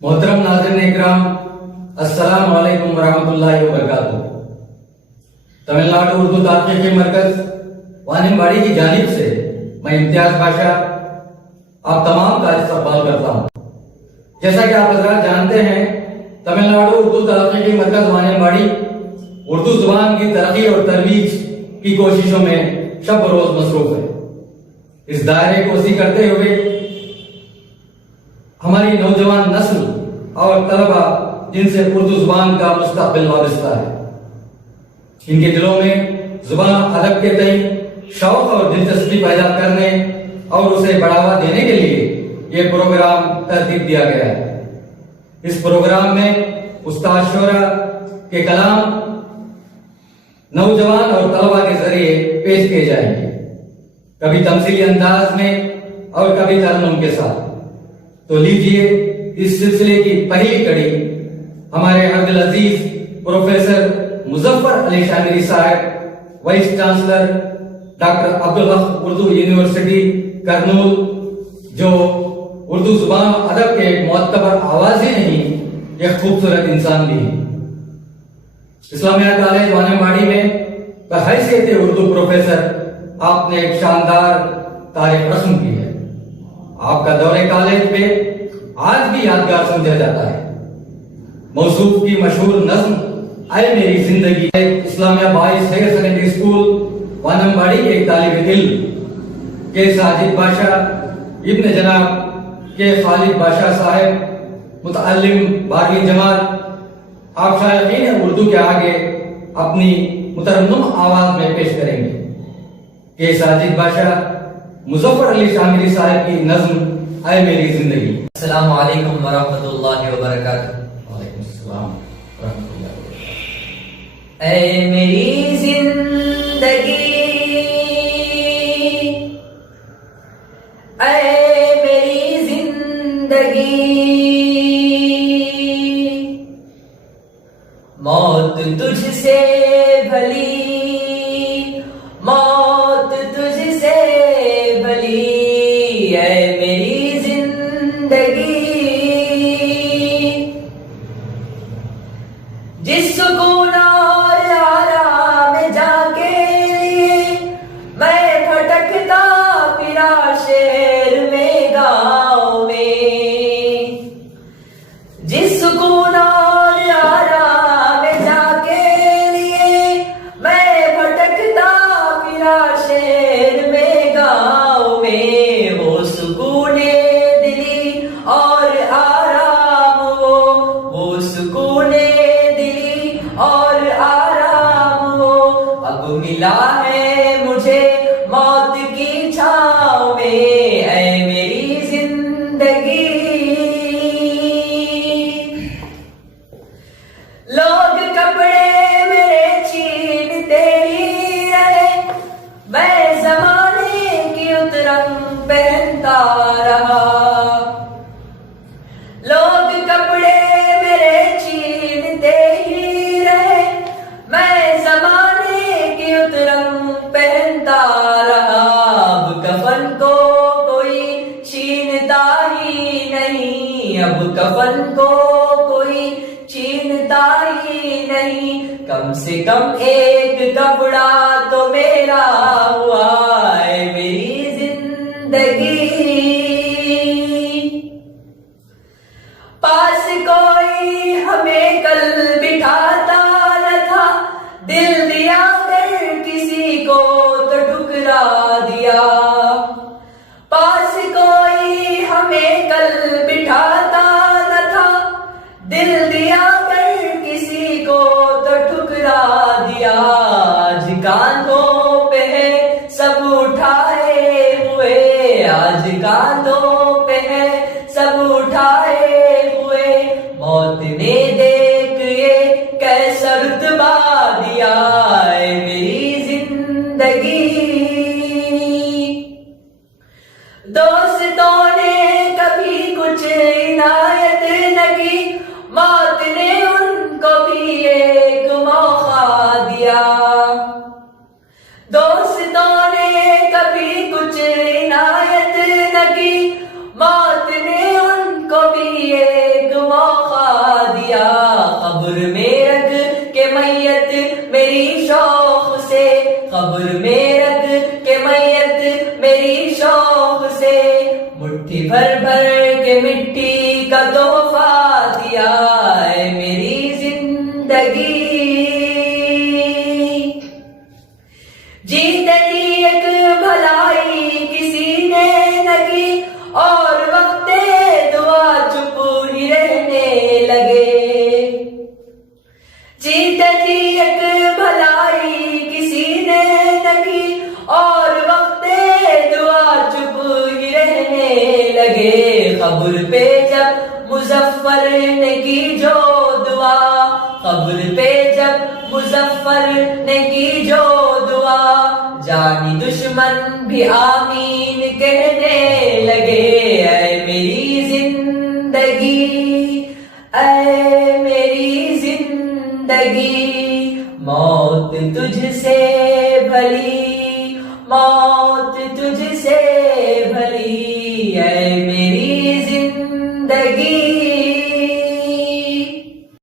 मोहतरम नाज़रीन इकराम, अस्सलाम वालेकुम वरहमतुल्लाहि वबरकातुहू। तमिलनाडु उर्दू तहक़ीक़ी मरकज वानियमबाड़ी की जानिब से मैं इम्तियाज बाशा आप तमाम का इस्तकबाल करता हूँ। जैसा कि आप हज़रात जानते हैं, तमिलनाडु उर्दू तहक़ीक़ी मरकज वानियमबाड़ी उर्दू जुबान की तरक्की और तरवीज की कोशिशों में शब रोज मसरूफ है। इस दायरे को वसी करते हुए हमारी नौजवान नस्ल और तलबा जिनसे उर्दू जुबान का मुस्तक़बिल वाबस्ता है, इनके दिलों में जुबान अदब के तई शौक और दिलचस्पी पैदा करने और उसे बढ़ावा देने के लिए ये प्रोग्राम तरतीब दिया गया है। इस प्रोग्राम में उस्ताद शोरा के कलाम नौजवान और तलबा के जरिए पेश किए जाएंगे, कभी तमसीली अंदाज में और कभी तरन्नुम के साथ। तो लीजिए इस सिलसिले की पहली कड़ी हमारे अब्दुल अजीज प्रोफेसर मुजफ्फर अली शामिरी साहब, vice chancellor doctor Abdul Haq Urdu university Kurnool, जो उर्दू जुबान अदब के मोतबर आवाज ही नहीं, एक खूबसूरत इंसान भी है। इस्लामिया कॉलेज वानियमबाड़ी में बहैसियत उर्दू प्रोफेसर आपने एक शानदार तारीख रस्म की है। आपका दौरे कॉलेज पे आज भी यादगार समझा जाता है। मौसूफ की मशहूर नज्म ऐ मेरी जिंदगी Islamia boys higher secondary school Vaniyambadi के एक तालिब इल्म के साजिद बाशा इब्न जनाब के खालिद बाशा साहब मुतअल्लिम 12वीं जमात, आप शायकीन उर्दू के आगे अपनी मुतरन्नुम आवाज में पेश करेंगे। के साजिद बाशा मुजफ्फर अली शामिरी साहब की नज्म ऐ मेरी जिंदगी। अस्सलामु अलैकुम वरहमतुल्लाहि वबरकातुहू। वालेकुम अस्सलाम वरहमतुल्लाहि वबरकातुहू। ऐ मेरी जिंदगी, ऐ मेरी जिंदगी, मौत तुझसे भली, मौत तुझसे भली, ऐ मेरी जिंदगी। जिस सुकून और आराम जाके लिए मैं भटकता फिरा शहर में गाँव में, जिस सुकून और आराम जाके लिए मैं भटकता फिरा शहर में गाँव में, वो सुकूने दिली और आराम, वो सुकूने दिली और आराम वो अब मिला है मुझे मौत की छाँव में, ऐ मेरी जिंदगी। लोग कपड़े मेरे छीनते ही रहे, मैं जमाने की उतरंग पहनता रहा। लोग कपड़े मेरे छीनते ही रहे, मैं जमाने की उतरंग पहनता रहा। अब कफन को कोई छीनता ही नहीं, अब कफन को कोई छीनता ही नहीं, कम से कम एक कपड़ा तो मेरा हुआ, है मेरी जिंदगी। पास कोई हमें कल बिठाता न था, दिल दिया कर किसी को तो ठुकरा दिया। पास कोई हमें कल बिठाता न था, दिल दिया कर किसी को तो ठुकरा दिया। आज कांधों पे है सब उठाए हुए, आज कांधों पे है सब उठाए हुए, मौत ने देख ये कैसा रुतबा दिया, है मेरी जिंदगी। दोस्तों ने कभी कुछ इनायत न की, मौत ने उनको भी एक मौका दिया। दोस्तों ने कभी कुछ इनायत न की, मौत ने उनको भी एक तेरी शौक से मुट्ठी भर भर के मिट्टी का तोहफा दिया है मेरी जिंदगी। जीते जी एक भलाई किसी ने न की और वक्ते दुआ चुप ही रहने लगे। जीते जी एक भलाई किसी ने न की और वक्ते दुआ चुप ही रहने लगे। कब्र पे जब मुजफ्फर ने की जो दुआ, कब्र पे जब मुजफ्फर ने की जो दुआ, जानी दुश्मन भी आमीन कहने लगे। ऐ मेरी जिंदगी, ऐ मेरी जिंदगी, मौत तुझसे भली, मौत तुझसे भली।